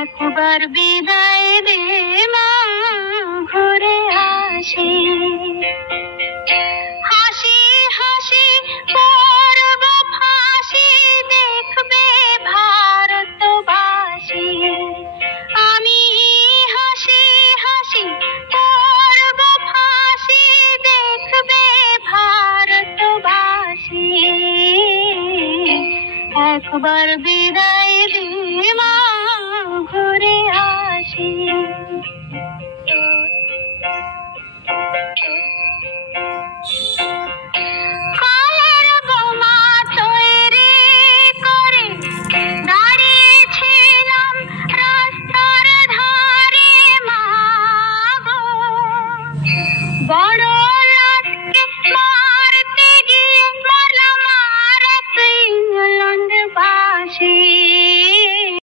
একবার বিদায় দে মা, ঘুরে আসি। হাসি হাসি করব ফাঁসি, দেখবে ভারতবাসী। আমি হাসি হাসি করব ফাঁসি, দেখবে ভারতবাসী। একবার